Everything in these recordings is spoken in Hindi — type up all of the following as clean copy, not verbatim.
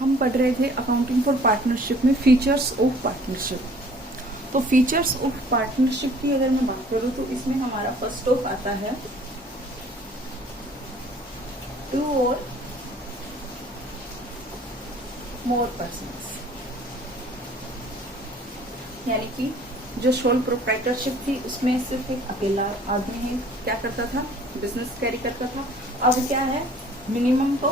हम पढ़ रहे थे अकाउंटिंग फॉर पार्टनरशिप में फीचर्स ऑफ पार्टनरशिप। तो फीचर्स ऑफ पार्टनरशिप की अगर मैं बात करूं तो इसमें हमारा फर्स्ट ऑफ आता है टू और मोर पर्सन्स, यानी कि जो सोल प्रोप्राइटरशिप थी उसमें सिर्फ एक अकेला आदमी ही क्या करता था, बिजनेस कैरी करता था। अब क्या है, मिनिमम तो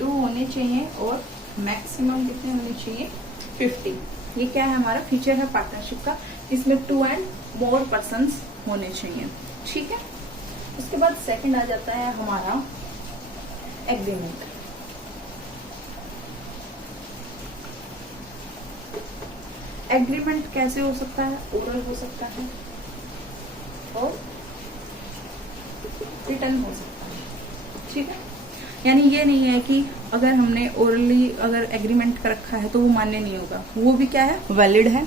2 होने चाहिए और मैक्सिमम कितने होने चाहिए, 50। ये क्या है, हमारा फीचर है पार्टनरशिप का, इसमें 2 एंड मोर पर्सन्स होने चाहिए। ठीक है। उसके बाद सेकंड आ जाता है हमारा एग्रीमेंट। एग्रीमेंट कैसे हो सकता है, ओरल हो सकता है और रिटर्न हो सकता है। ठीक है। यानी ये नहीं है कि अगर हमने ओरली अगर एग्रीमेंट कर रखा है तो वो मान्य नहीं होगा, वो भी क्या है, वैलिड है।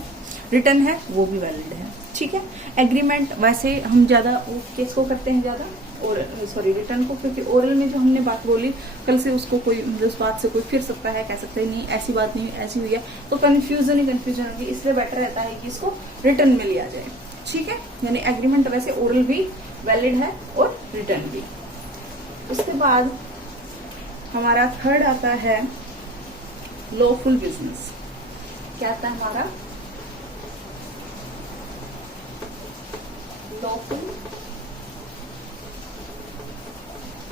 रिटर्न है वो भी वैलिड है। ठीक है। एग्रीमेंट वैसे हम ज्यादा केस को करते हैं, ज्यादा और रिटर्न को, क्योंकि ओरल में जो हमने बात बोली कल से उसको कोई उस बात से कोई फिर सकता है, कह सकता है नहीं ऐसी बात नहीं ऐसी हुई है, तो कंफ्यूजन होगी। इसलिए बेटर रहता है कि इसको रिटर्न में लिया जाए। ठीक है। यानी एग्रीमेंट वैसे ओरल भी वैलिड है और रिटर्न भी। उसके बाद हमारा थर्ड आता है लॉफुल बिजनेस। क्या आता है हमारा, लॉफुल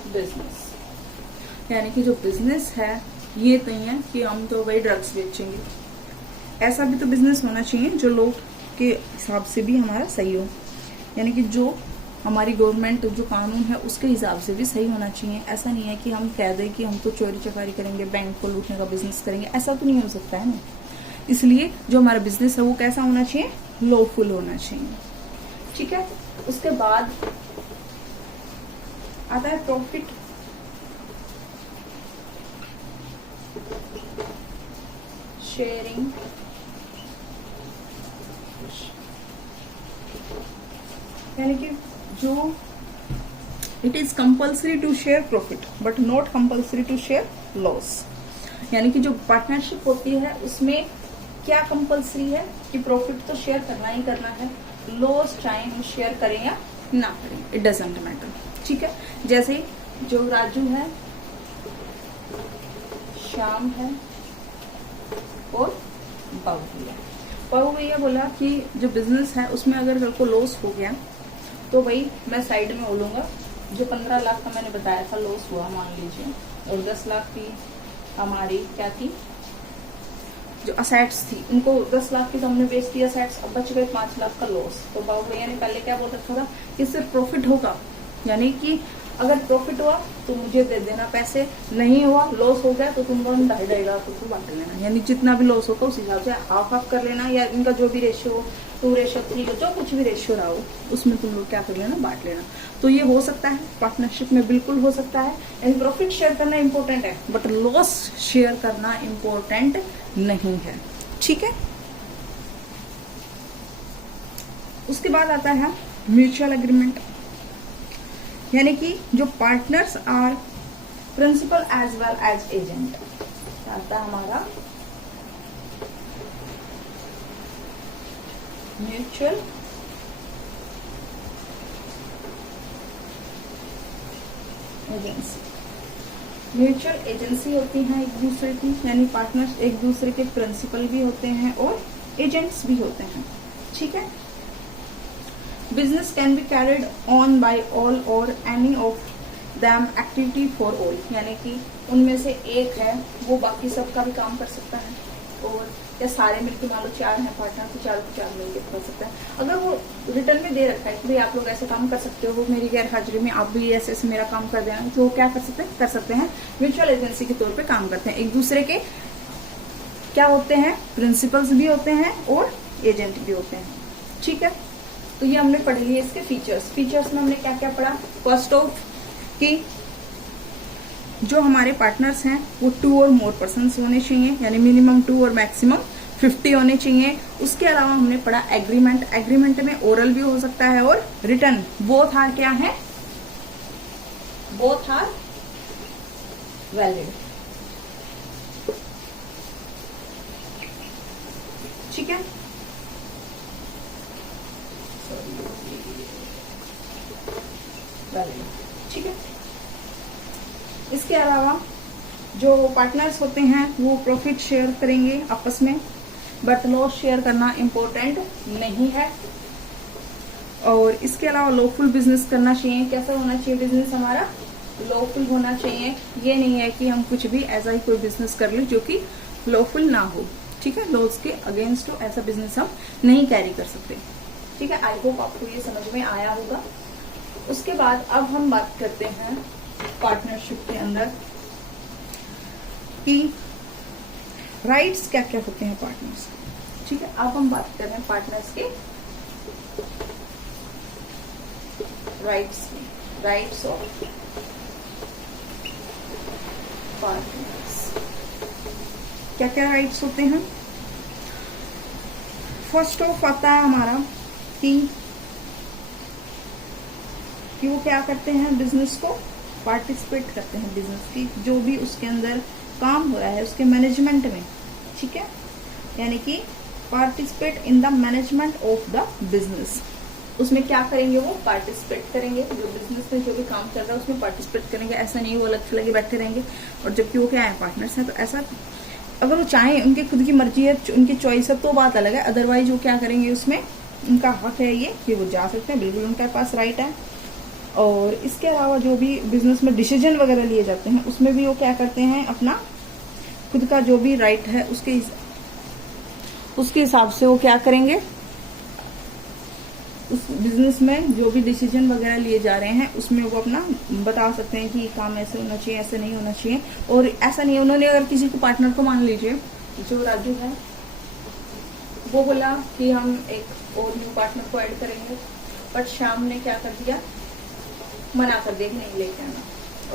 बिजनेस, यानी कि जो बिजनेस है ये तो नहीं है कि हम तो वही ड्रग्स बेचेंगे, ऐसा भी तो बिजनेस होना चाहिए जो लोग के हिसाब से भी हमारा सही हो, यानी कि जो हमारी गवर्नमेंट जो कानून है उसके हिसाब से भी सही होना चाहिए। ऐसा नहीं है कि हम कह दें कि हम तो चोरी चकारी करेंगे, बैंक को लूटने का बिजनेस करेंगे, ऐसा तो नहीं हो सकता है ना। इसलिए जो हमारा बिजनेस है वो कैसा होना चाहिए, लॉफुल होना चाहिए। ठीक है। उसके बाद आता है प्रॉफिट शेयरिंग, यानी कि जो it is compulsory to share profit but not compulsory to share loss. यानी कि जो पार्टनरशिप होती है उसमें क्या कंपल्सरी है कि प्रॉफिट तो शेयर करना ही करना है, लॉस चाहे हम शेयर करें या ना करें, इट डजंट मैटर। ठीक है। जैसे जो राजू है, श्याम है और बाबू है। बाबू भैया बोला कि जो बिजनेस है उसमें अगर कल को लॉस हो गया तो भाई मैं साइड में बोलूंगा, जो 15 लाख का मैंने बताया था लॉस हुआ मान लीजिए, और 10 लाख की हमारी क्या थी, जो असेट्स थी उनको 10 लाख की तो हमने बेच दिया असेट्स, अब बच गए 5 लाख का लॉस। तो बाबू भैया ने पहले क्या बोल रखा था कि सिर्फ प्रॉफिट होगा, यानी कि अगर प्रॉफिट हुआ तो मुझे दे देना पैसे, नहीं हुआ लॉस हो गया तो तुम लोग 2.5 लाख रुपये बांट लेना, यानी जितना भी लॉस होगा उस हिसाब से हाफ कर लेना, या इनका जो भी रेशियो हो 2:3 जो कुछ भी रेशियो रहा हो उसमें तुम लोग क्या कर लेना, बांट लेना। तो ये हो सकता है पार्टनरशिप में, बिल्कुल हो सकता है। यानी प्रॉफिट शेयर करना इंपॉर्टेंट है बट लॉस शेयर करना इंपॉर्टेंट नहीं है। ठीक है। उसके बाद आता है म्यूचुअल एग्रीमेंट, यानी कि जो partners are principal as well as agent. आता है हमारा म्यूचुअल एजेंसी। म्यूचुअल एजेंसी होती है एक दूसरे की, यानी पार्टनर्स एक दूसरे के प्रिंसिपल भी होते हैं और एजेंट्स भी होते हैं। ठीक है। Business can be carried on by all or any of them activity for all, यानी कि उनमें से एक है वो बाकी सबका भी काम कर सकता है, और या सारे मिलकर मान लो 4 हैं पार्टनर तो 4 को 4 मिलकर कर सकता है। अगर वो रिटर्न में दे रखा है कि भाई आप लोग ऐसे काम कर सकते हो, मेरी गैर हाजिरी में आप भी ऐसे ऐसे मेरा काम कर देना, तो वो क्या कर सकते हैं म्यूचुअल एजेंसी के तौर पे काम करते हैं। एक दूसरे के क्या होते हैं, प्रिंसिपल्स भी होते हैं और एजेंट भी होते हैं। ठीक है। तो ये हमने पढ़ लिए इसके फीचर्स में हमने क्या क्या पढ़ा, फर्स्ट ऑफ कि जो हमारे पार्टनर्स हैं वो 2 और मोर पर्सन्स होने चाहिए, यानी मिनिमम 2 और मैक्सिमम 50 होने चाहिए। उसके अलावा हमने पढ़ा एग्रीमेंट में ओरल भी हो सकता है और रिटर्न, बोथ आर क्या है, बोथ आर वैलिड। ठीक है। ठीक है। इसके अलावा जो पार्टनर्स होते हैं वो प्रॉफिट शेयर करेंगे आपस में, बट लॉस शेयर करना इम्पोर्टेंट नहीं है। और इसके अलावा लॉफुल बिजनेस करना चाहिए। कैसा होना चाहिए बिजनेस हमारा? लॉफुल होना चाहिए। ये नहीं है कि हम कुछ भी ऐसा ही कोई बिजनेस कर ले जो कि लॉफुल ना हो। ठीक है, लॉस के अगेंस्ट हो ऐसा बिजनेस हम नहीं कैरी कर सकते। ठीक है, आई होप आपको ये समझ में आया होगा। उसके बाद अब हम बात करते हैं पार्टनरशिप के अंदर कि राइट्स क्या क्या होते हैं पार्टनर्स। ठीक है, अब हम बात कर रहे हैं पार्टनर्स के राइट्स ऑफ पार्टनर्स। क्या क्या राइट्स होते हैं? फर्स्ट ऑफ आता है हमारा कि वो क्या करते हैं, बिजनेस को पार्टिसिपेट करते हैं, बिजनेस की जो भी उसके अंदर काम हो रहा है उसके मैनेजमेंट में। ठीक है, यानी कि participate in the management of the business. उसमें क्या करेंगे? वो पार्टिसिपेट करेंगे, जो बिजनेस में जो भी काम चल रहा है उसमें पार्टिसिपेट करेंगे। ऐसा नहीं वो अलग लगे बैठे रहेंगे। और जबकि वो क्या है, पार्टनर्स हैं, तो ऐसा अगर वो चाहें, उनकी खुद की मर्जी है, उनकी चॉइस है, तो बात अलग है। अदरवाइज वो क्या करेंगे, उसमें उनका हक है ये कि वो जा सकते हैं, बिल्कुल उनके पास राइट है। और इसके अलावा जो भी बिजनेस में डिसीजन वगैरह लिए जाते हैं उसमें भी वो क्या करते हैं, अपना खुद का जो भी राइट है उसके हिसाब से वो क्या करेंगे, उस बिजनेस में जो भी डिसीजन वगैरह लिए जा रहे हैं उसमें वो अपना बता सकते हैं कि काम ऐसे होना चाहिए, ऐसे नहीं होना चाहिए। और ऐसा नहीं है, उन्होंने अगर किसी को पार्टनर को मान लीजिए, जो राजू है वो बोला कि हम एक और न्यू पार्टनर को ऐड करेंगे, बट श्याम ने क्या कर दिया, मना कर दिया कि नहीं लेके आना।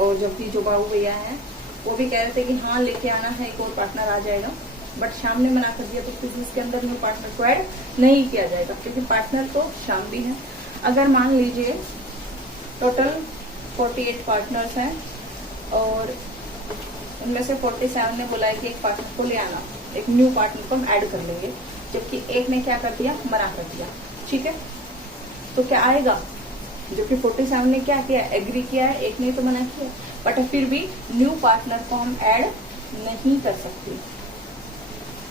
और जबकि जो बाबू भैया हैं वो भी कह रहे थे कि हाँ लेके आना है, एक और पार्टनर आ जाएगा, बट श्याम ने मना कर दिया। तो बिजनेस के अंदर न्यू पार्टनर को ऐड नहीं किया जाएगा, क्योंकि पार्टनर तो श्याम भी है। अगर मान लीजिए टोटल 48 पार्टनर्स हैं और उनमें से 47 ने बोला है कि एक पार्टनर को ले आना, एक न्यू पार्टनर को हम ऐड कर लेंगे, जबकि एक ने क्या कर दिया, मना कर दिया। ठीक है, तो क्या आएगा? जबकि 47 ने क्या किया, एग्री किया है, एक ने तो मना किया, बट फिर भी न्यू पार्टनर को हम ऐड नहीं कर सकते।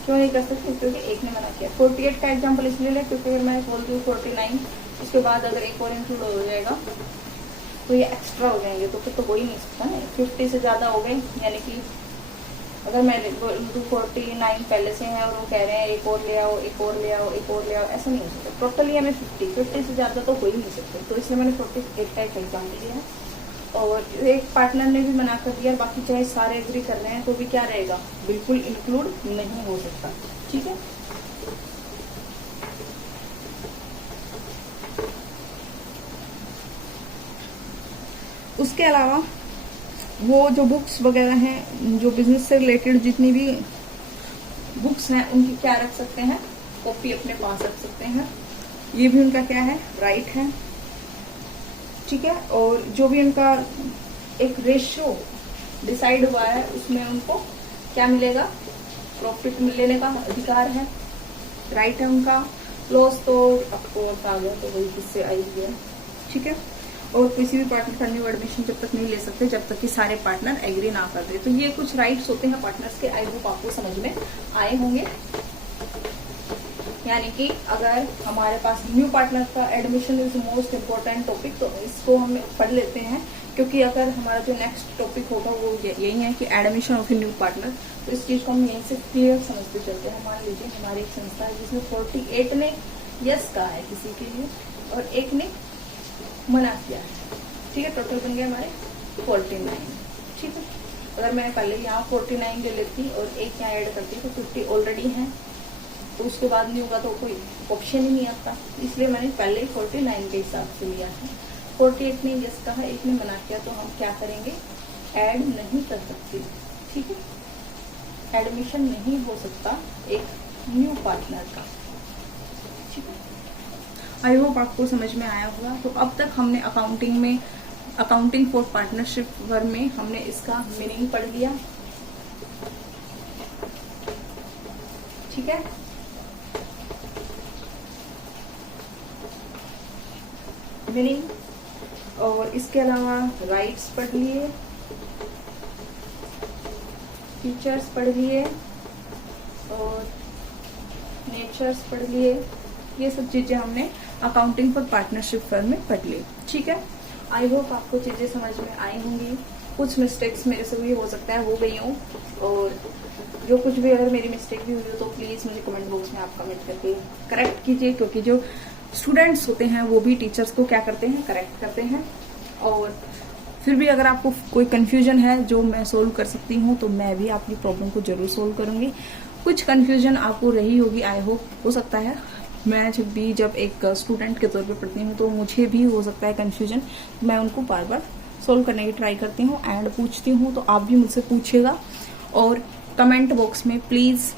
क्यों नहीं कर सकते? क्योंकि एक ने मना किया। 48 का एग्जांपल इसलिए ले क्योंकि अगर मैं बोल दूँ 49, उसके बाद अगर एक और इंक्लूड हो जाएगा तो ये एक्स्ट्रा हो जाएंगे, तो फिर तो हो ही नहीं सकता है। 50 से ज्यादा हो गए, यानी कि अगर मैं 49 पहले से हैं और वो कह रहे हैं एक और ले आओ, एक और ले आओ, एक और ले आओ, ऐसा नहीं हो सकता। टोटली हमें 50 से ज्यादा तो हो ही नहीं सकते। तो इसलिए मैंने 48 का एक एग्जाम्पल लिया है। और एक पार्टनर ने भी मना कर दिया, बाकी चाहे सारे एग्री कर रहे हैं तो भी क्या रहेगा, बिल्कुल इंक्लूड नहीं हो सकता। ठीक है, उसके अलावा वो जो बुक्स वगैरह हैं, जो बिजनेस से रिलेटेड जितनी भी बुक्स हैं उनकी क्या रख सकते हैं, कॉपी अपने पास रख सकते हैं। ये भी उनका क्या है, राइट है। ठीक है, और जो भी उनका एक रेशियो डिसाइड हुआ है उसमें उनको क्या मिलेगा, प्रॉफिट लेने का अधिकार है, राइट है उनका। लॉस तो आपको आ गया तो वही किससे आई है। ठीक है, और किसी भी पार्टनर का न्यू एडमिशन जब तक नहीं ले सकते जब तक कि सारे पार्टनर एग्री ना कर दे। तो ये कुछ राइट्स होते हैं पार्टनर्स के। आई होप आपको समझ में आए होंगे। यानी कि अगर हमारे पास न्यू पार्टनर का admission is most important topic, तो इसको हम पढ़ लेते हैं, क्योंकि अगर हमारा जो नेक्स्ट टॉपिक होगा वो यही है कि admission of a new partner. तो इस चीज को हम यहीं से क्लियर समझते चलते हैं। मान लीजिए हमारी एक संस्था है जिसमें 48 ने यस कहा है किसी के लिए और एक ने मना किया है। ठीक है, टोटल बन गया हमारे 49। ठीक है, अगर मैं पहले यहाँ 49 ले लेती और एक यहाँ ऐड करती तो 50 ऑलरेडी है, तो उसके बाद नहीं होगा तो कोई ऑप्शन ही नहीं आता। इसलिए मैंने पहले 49 के हिसाब से लिया है। 48 ने यस कहा, एक ने मना किया, तो हम क्या करेंगे, ऐड नहीं कर सकते। ठीक है, एडमिशन नहीं हो सकता एक न्यू पार्टनर का। ठीक है, आई होप आपको समझ में आया होगा। तो अब तक हमने अकाउंटिंग फॉर पार्टनरशिप वर्ग में हमने इसका मीनिंग पढ़ लिया। ठीक है, मीनिंग। और इसके अलावा राइट्स पढ़ लिए, फीचर्स पढ़ लिए और नेचर्स पढ़ लिए। ये सब चीजें हमने अकाउंटिंग फॉर पार्टनरशिप फर्म में पढ़ ली। ठीक है, आई होप आपको चीजें समझ में आई होंगी। कुछ मिस्टेक्स मेरे से भी हो सकता है हो गई हूँ, और जो कुछ भी अगर मेरी मिस्टेक भी हुई हो तो प्लीज मुझे कमेंट बॉक्स में आप कमेंट करके करेक्ट कीजिए, क्योंकि जो स्टूडेंट्स होते हैं वो भी टीचर्स को क्या करते हैं, करेक्ट करते हैं। और फिर भी अगर आपको कोई कंफ्यूजन है जो मैं सोल्व कर सकती हूँ तो मैं भी आपकी प्रॉब्लम को जरूर सोल्व करूंगी। कुछ कंफ्यूजन आपको रही होगी, आई होप, हो सकता है। मैं जब एक स्टूडेंट के तौर पे पढ़ती हूँ तो मुझे भी हो सकता है कंफ्यूजन, मैं उनको बार बार सोल्व करने की ट्राई करती हूँ एंड पूछती हूँ, तो आप भी मुझसे पूछिएगा। और कमेंट बॉक्स में प्लीज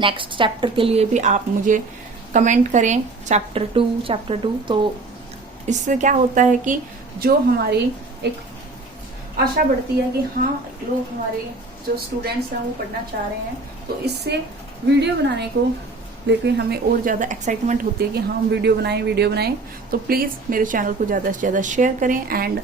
नेक्स्ट चैप्टर के लिए भी आप मुझे कमेंट करें, चैप्टर 2। तो इससे क्या होता है कि जो हमारी एक आशा बढ़ती है कि हाँ, लोग हमारे जो स्टूडेंट्स हैं वो पढ़ना चाह रहे हैं, तो इससे वीडियो बनाने को लेकिन हमें और ज़्यादा एक्साइटमेंट होती है कि हाँ, हम वीडियो बनाएं। तो प्लीज़ मेरे चैनल को ज़्यादा से ज़्यादा शेयर करें एंड